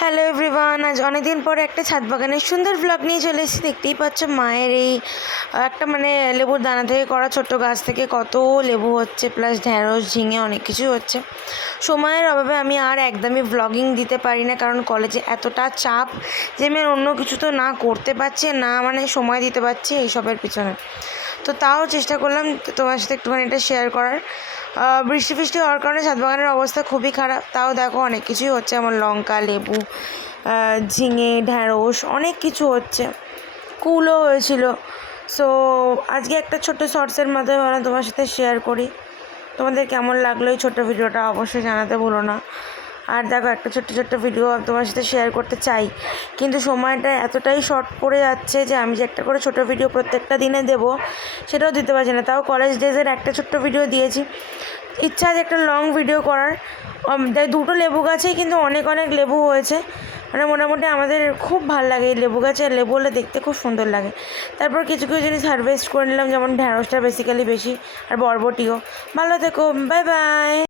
Hello everyone, আজ অনেক দিন পরে একটা ছাদ বাগানের সুন্দর ব্লগ নিয়ে চলে এসেছি। দেখতেই পাচ্ছ মায়ের এই একটা লেবুর দানা থেকে করা ছোট্ট গাছ থেকে কত লেবু হচ্ছে, প্লাস ঢ্যাঁড়স ঝিঙে অনেক কিছু হচ্ছে। সময়ের অভাবে আমি আর একদমই ব্লগিং দিতে পারি না, কারণ কলেজে এতটা চাপ যে আমি অন্য কিছু তো না করতে পারছি না, সময় দিতে পারছি এইসবের পিছনে। তো তাও চেষ্টা করলাম তোমার সাথে একটুখানি এটা শেয়ার করার। বৃষ্টি ফৃষ্টি হওয়ার কারণে ছাদ বাগানের অবস্থা খুবই খারাপ, তাও দেখো অনেক কিছুই হচ্ছে, যেমন লঙ্কা, লেবু, ঝিঙে, ঢ্যাঁড়স অনেক কিছু হচ্ছে, কুলও হয়েছিল। সো আজকে একটা ছোট্ট শর্টসের মাধ্যমে ভাবলাম তোমার সাথে শেয়ার করি। তোমাদের কেমন লাগলো এই ছোট্ট ভিডিওটা অবশ্যই জানাতে ভুলো না। আর দেখো, একটা ছোট্ট ভিডিও তোমার সাথে শেয়ার করতে চাই, কিন্তু সময়টা এতটাই শর্ট পড়ে যাচ্ছে যে আমি যে একটা করে ছোটো ভিডিও প্রত্যেকটা দিনে দেবো সেটাও দিতে পারছি না। তাও কলেজ ডেজের একটা ছোট্ট ভিডিও দিয়েছি, ইচ্ছা আছে একটা লং ভিডিও করার। দুটো লেবু গাছেই কিন্তু অনেক লেবু হয়েছে, মোটামুটি আমাদের খুব ভালো লাগে এই লেবু গাছে, আর লেবু হলে দেখতে খুব সুন্দর লাগে। তারপর কিছু জিনিস হারভেস্ট করে নিলাম, যেমন ঢ্যাঁড়সটা বেসিক্যালি বেশি, আর বরবটিও। ভালো থেকো, বাই বাই।